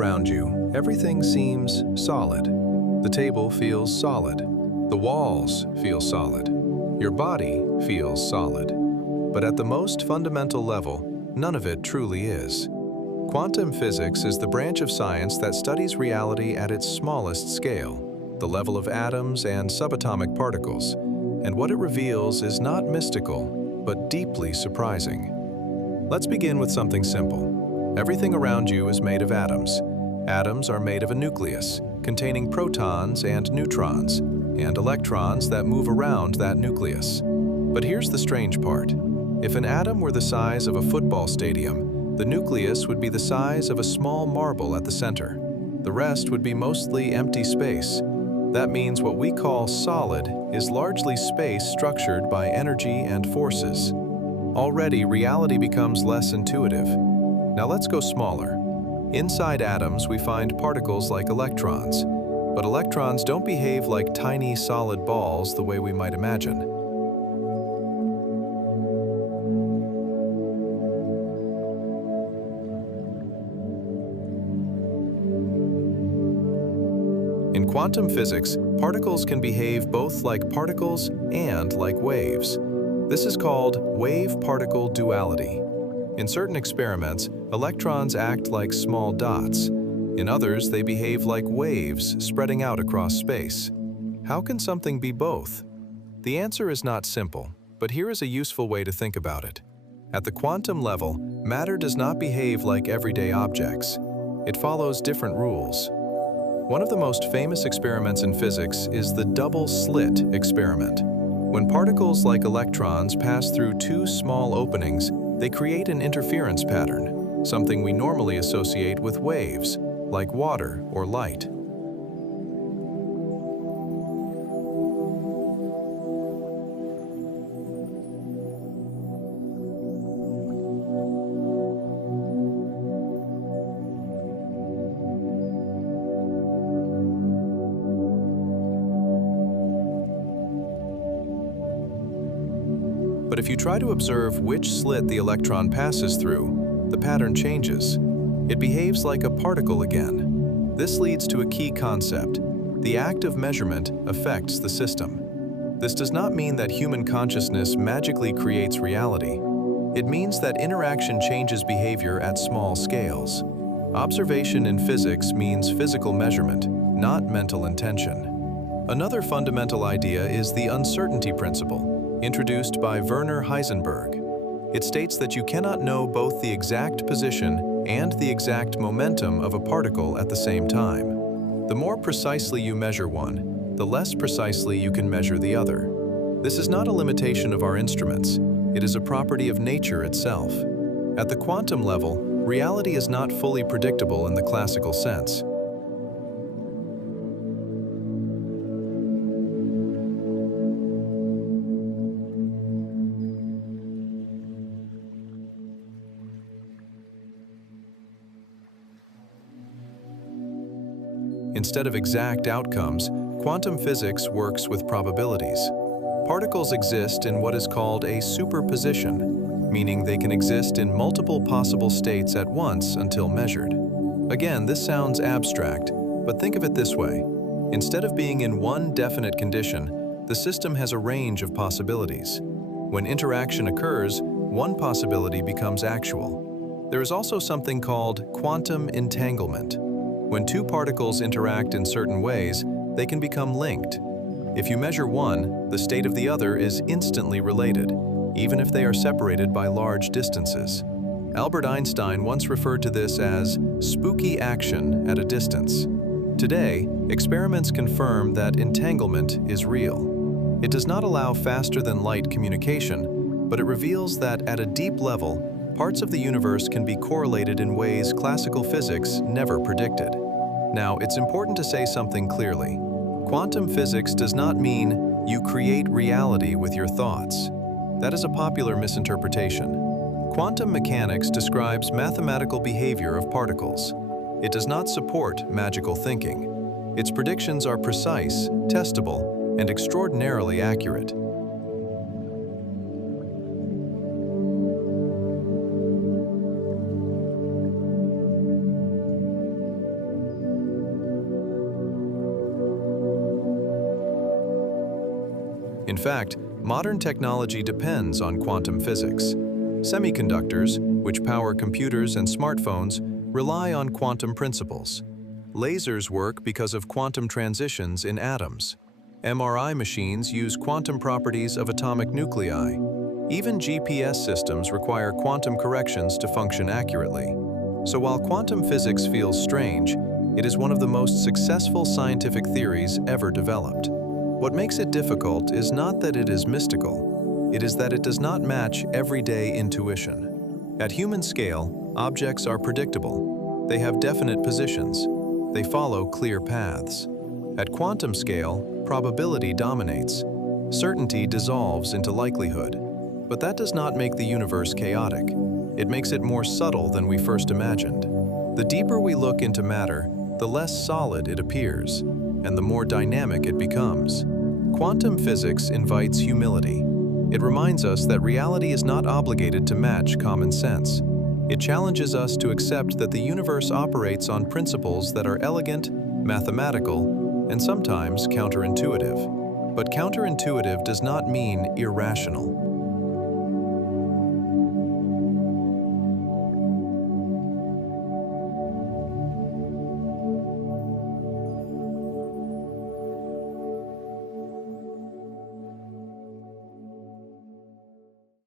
around you, everything seems solid. The table feels solid. The walls feel solid. Your body feels solid. But at the most fundamental level, none of it truly is. Quantum physics is the branch of science that studies reality at its smallest scale, the level of atoms and subatomic particles, and what it reveals is not mystical, but deeply surprising. Let's begin with something simple. Everything around you is made of atoms. Atoms are made of a nucleus, containing protons and neutrons, and electrons that move around that nucleus. But here's the strange part. If an atom were the size of a football stadium, the nucleus would be the size of a small marble at the center. The rest would be mostly empty space. That means what we call solid is largely space structured by energy and forces. Already, reality becomes less intuitive. Now let's go smaller. Inside atoms, we find particles like electrons. But electrons don't behave like tiny solid balls the way we might imagine. In quantum physics, particles can behave both like particles and like waves. This is called wave-particle duality. In certain experiments, electrons act like small dots. In others, they behave like waves spreading out across space. How can something be both? The answer is not simple, but here is a useful way to think about it. At the quantum level, matter does not behave like everyday objects. It follows different rules. One of the most famous experiments in physics is the double-slit experiment. When particles like electrons pass through two small openings, they create an interference pattern, something we normally associate with waves, like water or light. But if you try to observe which slit the electron passes through, the pattern changes. It behaves like a particle again. This leads to a key concept. The act of measurement affects the system. This does not mean that human consciousness magically creates reality. It means that interaction changes behavior at small scales. Observation in physics means physical measurement, not mental intention. Another fundamental idea is the uncertainty principle, introduced by Werner Heisenberg. It states that you cannot know both the exact position and the exact momentum of a particle at the same time. The more precisely you measure one, the less precisely you can measure the other. This is not a limitation of our instruments. It is a property of nature itself. At the quantum level, reality is not fully predictable in the classical sense. Instead of exact outcomes, quantum physics works with probabilities. Particles exist in what is called a superposition, meaning they can exist in multiple possible states at once until measured. Again, this sounds abstract, but think of it this way. Instead of being in one definite condition, the system has a range of possibilities. When interaction occurs, one possibility becomes actual. There is also something called quantum entanglement. When two particles interact in certain ways, they can become linked. If you measure one, the state of the other is instantly related, even if they are separated by large distances. Albert Einstein once referred to this as spooky action at a distance. Today, experiments confirm that entanglement is real. It does not allow faster-than-light communication, but it reveals that at a deep level, parts of the universe can be correlated in ways classical physics never predicted. Now, it's important to say something clearly. Quantum physics does not mean you create reality with your thoughts. That is a popular misinterpretation. Quantum mechanics describes mathematical behavior of particles. It does not support magical thinking. Its predictions are precise, testable, and extraordinarily accurate. In fact, modern technology depends on quantum physics. Semiconductors, which power computers and smartphones, rely on quantum principles. Lasers work because of quantum transitions in atoms. MRI machines use quantum properties of atomic nuclei. Even GPS systems require quantum corrections to function accurately. So while quantum physics feels strange, it is one of the most successful scientific theories ever developed. What makes it difficult is not that it is mystical, it is that it does not match everyday intuition. At human scale, objects are predictable. They have definite positions. They follow clear paths. At quantum scale, probability dominates. Certainty dissolves into likelihood. But that does not make the universe chaotic. It makes it more subtle than we first imagined. The deeper we look into matter, the less solid it appears, and the more dynamic it becomes. Quantum physics invites humility. It reminds us that reality is not obligated to match common sense. It challenges us to accept that the universe operates on principles that are elegant, mathematical, and sometimes counterintuitive. But counterintuitive does not mean irrational.